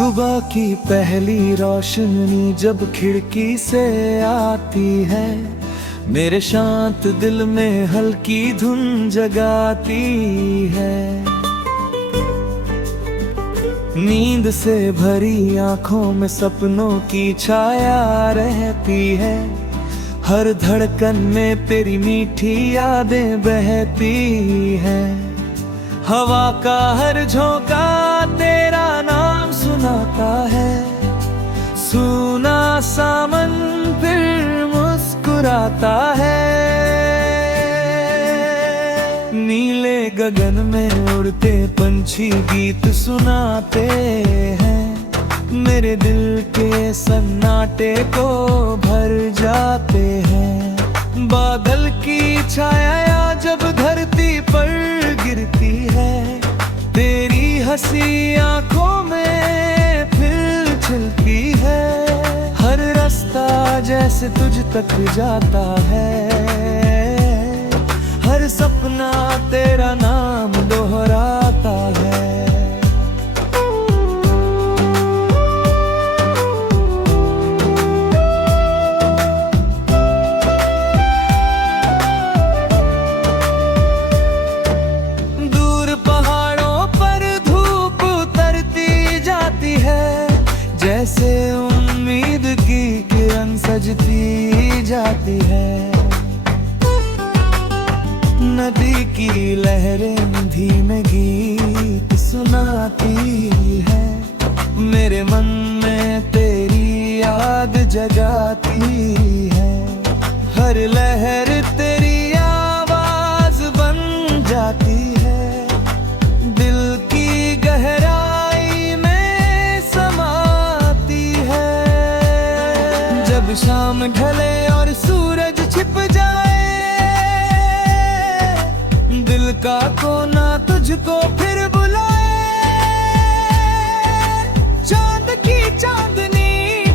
सुबह की पहली रोशनी जब खिड़की से आती है, मेरे शांत दिल में हल्की धुन जगाती है। नींद से भरी आंखों में सपनों की छाया रहती है, हर धड़कन में तेरी मीठी यादें बहती हैं। हवा का हर झोंका तेरा नाम सुनाता है, सुना सामन फिर मुस्कुराता है। नीले गगन में उड़ते पंछी गीत सुनाते हैं, मेरे दिल के सन्नाटे को भर जाते हैं। बादल की छाया जब धरती पर गिरती है, तेरी हंसी आंखों में फिर खिलती है। हर रास्ता जैसे तुझ तक जाता है, हर सपना तेरा नाम दोहराता है। जैसे उम्मीद की किरण सजती जाती है, नदी की लहरें धीमे गीत सुनाती है, मेरे मन में तेरी याद जगाती है। हर लहर तेरी आवाज बन जाती है, दिल की गहराई में समाती है। जब शाम ढले और सूरज छिप जाए, दिल का कोना तुझको फिर बुलाए। चांद की चांदनी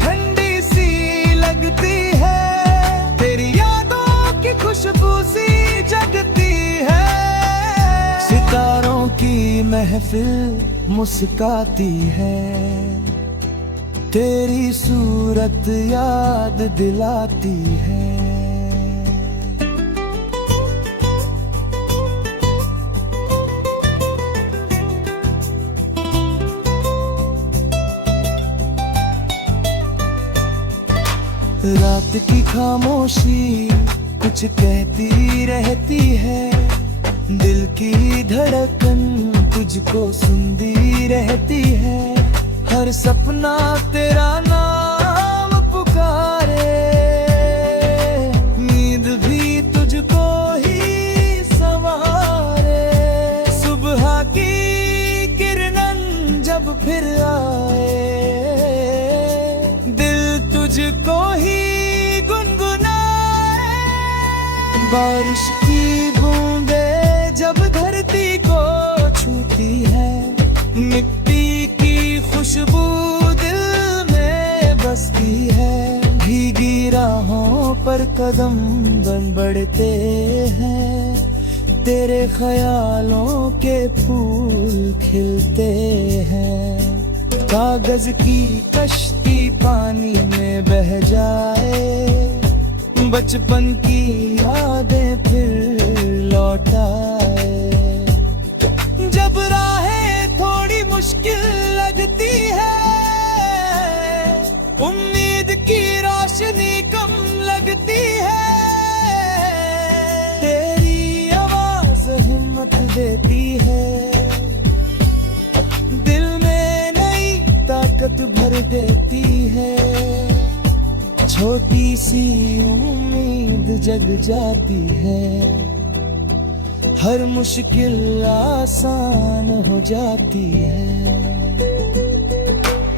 ठंडी सी लगती है, तेरी यादों की खुशबू सी जगती है। सितारों की महफिल मुस्काती है, तेरी सूरत याद दिलाती है। रात की खामोशी कुछ कहती रहती है, दिल की धड़कन तुझको सुनती रहती है। हर सपना तेरा नाम पुकारे, नींद भी तुझको ही संवारे। सुबह की किरणन जब फिर आए, दिल तुझको ही गुनगुनाए। बारिश की बूंदें जब धरती को छूती है, मिट्टी की खुशबू दिल में बसती है। भीगी राहों पर कदम बन बढ़ते हैं, तेरे ख्यालों के फूल खिलते हैं। कागज की कश्ती पानी में बह जाए, बचपन की यादें फिर लौट आए। जब राहें थोड़ी मुश्किल लगती है, उम्मीद की रोशनी कम लगती है, तेरी आवाज हिम्मत देती है, दिल में नई ताकत भर देती है। छोटी सी उम्मीद जग जाती है, हर मुश्किल आसान हो जाती है।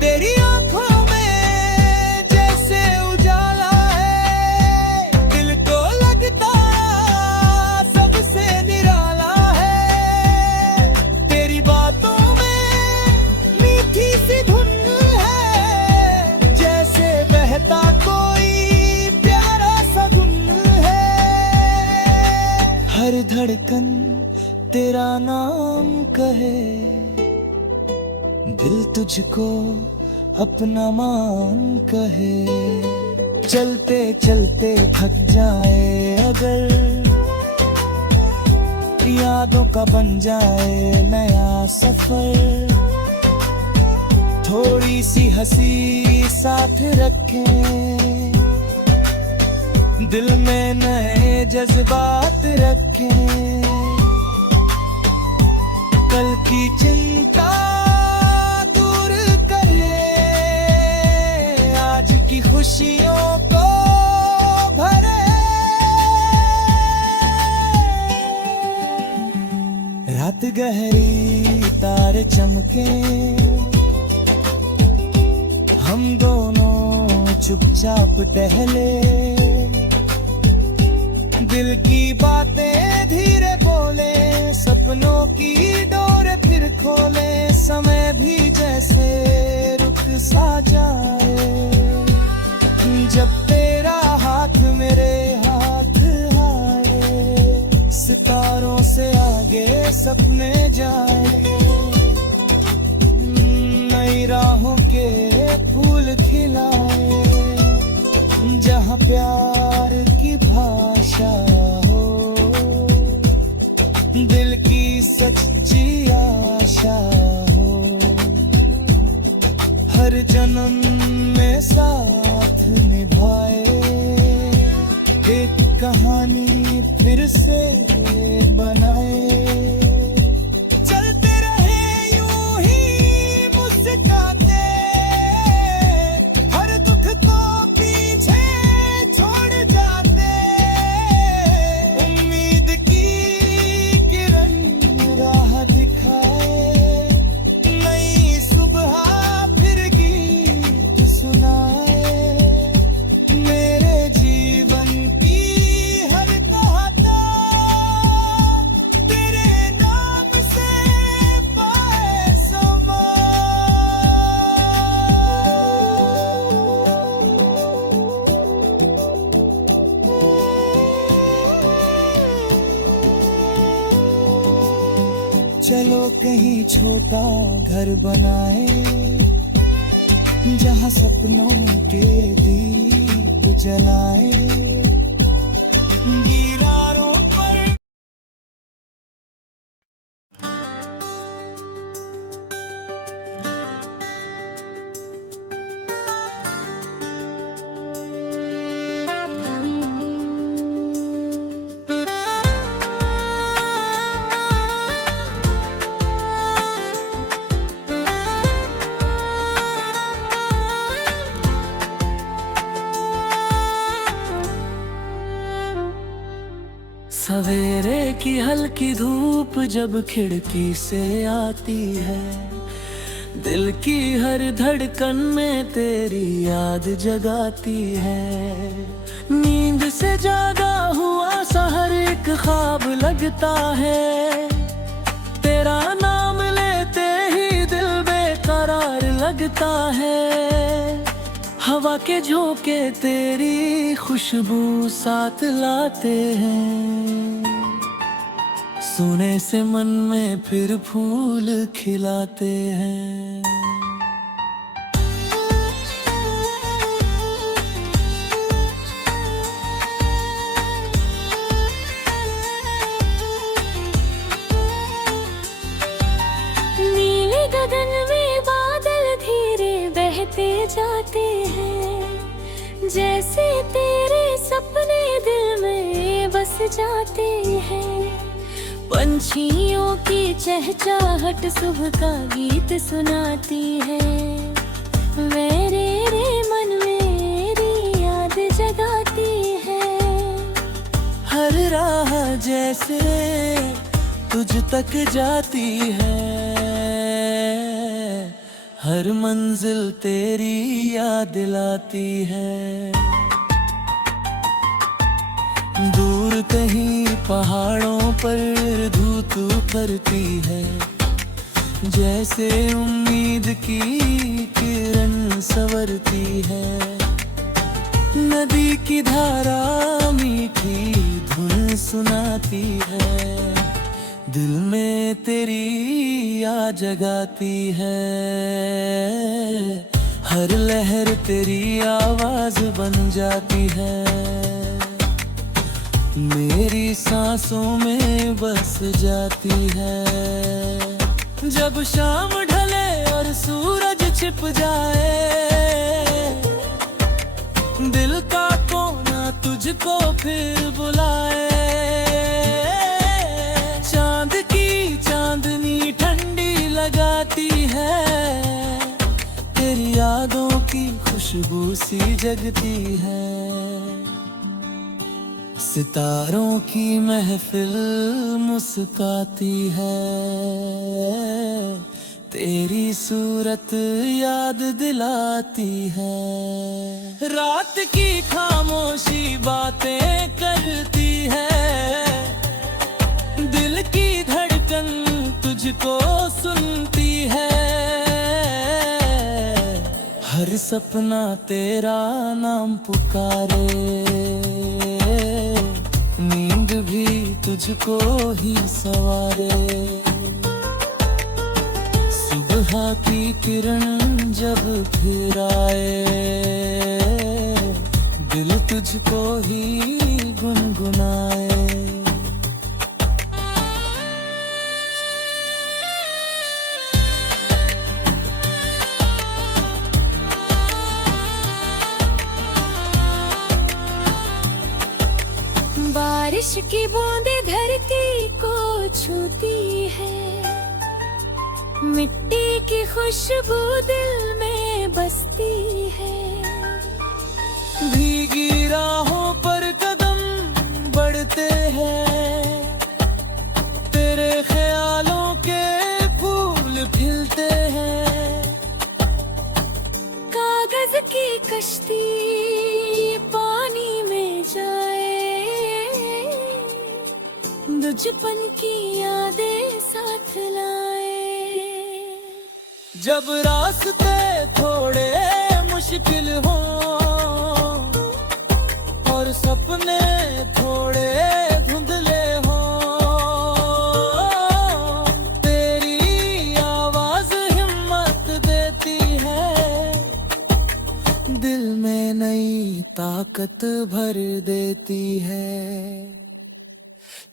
तेरी आंखों में जैसे उजाला है, दिल को लगता सबसे निराला है। तेरी बातों में मीठी सी धुन है, जैसे बहता कोई प्यारा सा गुन है। हर धड़कन तेरा नाम कहे, दिल तुझको अपना मान कहे। चलते चलते थक जाए अगर, यादों का बन जाए नया सफर। थोड़ी सी हंसी साथ रखें, दिल में नए जज्बात रखें। कल की चिंता दूर करें, आज की खुशियों को भरे। रात गहरी तारे चमके, हम दोनों चुपचाप टहले। दिल की बातें धीरे बोले, सपनों की डोर फिर खोले। समय भी जैसे रुक सा जाए, जब तेरा हाथ मेरे हाथ आए। सितारों से आगे सपने जाए, नई राहों के फूल खिलाए। जहाँ प्यार की भाषा हो, दिल की सच्ची आशा हो। हर जन्म में साथ निभाए, एक कहानी फिर से बनाए। चलते रहे यूं ही मुस्कुराते, हर दुख को पीछे छोड़ जाते। उम्मीद की किरण राह दिखाए, नई सुबह फिर गीत सुनाए। मेरे जीवन की हर कहानी तेरे नाम से पाए समा। चलो कहीं छोटा घर बनाए, जहाँ सपनों के दीप जलाए। दीवारों पर सवेरे की हल्की धूप जब खिड़की से आती है, दिल की हर धड़कन में तेरी याद जगाती है। नींद से जागा हुआ सा हर एक ख्वाब लगता है, तेरा नाम लेते ही दिल बेकरार लगता है। हवा के झोंके तेरी खुशबू साथ लाते हैं, सोने से मन में फिर फूल खिलाते हैं। नीले गगन में बादल धीरे बहते जाते हैं, जैसे तेरे सपने दिल में बस जाते हैं। पंछियों की चहचहाहट सुबह का गीत सुनाती है, मेरे मन मेरी याद जगाती है। हर राह जैसे तुझ तक जाती है, हर मंजिल तेरी याद दिलाती है। दूर कहीं पहाड़ों पर धूप उतरती है, जैसे उम्मीद की किरण संवरती है। नदी की धारा मीठी धुन सुनाती है, दिल में तेरी याद जगाती है। हर लहर तेरी आवाज बन जाती है, मेरी सांसों में बस जाती है। जब शाम ढले और सूरज छिप जाए, दिल का कोना तुझको फिर बुलाए। चांद की चांदनी ठंडी लगाती है, तेरी यादों की खुशबू सी जगती है। सितारों की महफिल मुस्काती है, तेरी सूरत याद दिलाती है। रात की खामोशी बातें करती है, दिल की धड़कन तुझको सुनती है। हर सपना तेरा नाम पुकारे, नींद भी तुझको ही सवारे। सुबह की किरण जब फिर आए, दिल तुझको ही गुनगुनाए। बारिश की बूंदें धरती को छूती है, मिट्टी की खुशबू दिल में बसती है। भीगी राहों पर कदम बढ़ते हैं, तेरे ख्यालों के फूल खिलते हैं। कागज की कश्ती पानी में जाए, बचपन की यादें साथ लाए। जब रास्ते थोड़े मुश्किल हो और सपने थोड़े धुंधले हो, तेरी आवाज हिम्मत देती है, दिल में नई ताकत भर देती है।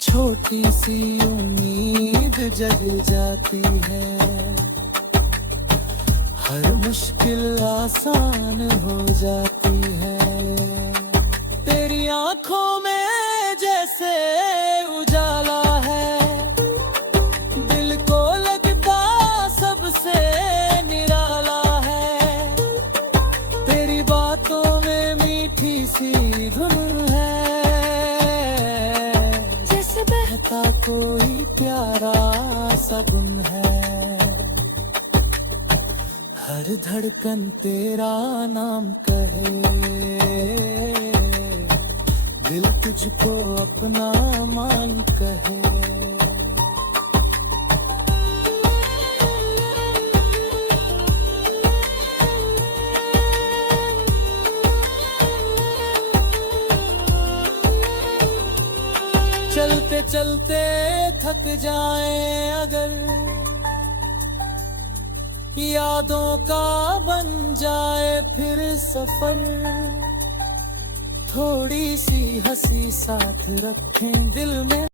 छोटी सी उम्मीद जग जाती है, हर मुश्किल आसान हो जाती है। तेरी आंखों में जैसे उजाला है, दिल को लगता सबसे निराला है। तेरी बातों में मीठी सी धुन है, बहता कोई प्यारा सा गुन है। हर धड़कन तेरा नाम कहे, दिल तुझको अपना मालिक कहे। चलते चलते थक जाएं अगर, यादों का बन जाए फिर सफर। थोड़ी सी हंसी साथ रखें दिल में।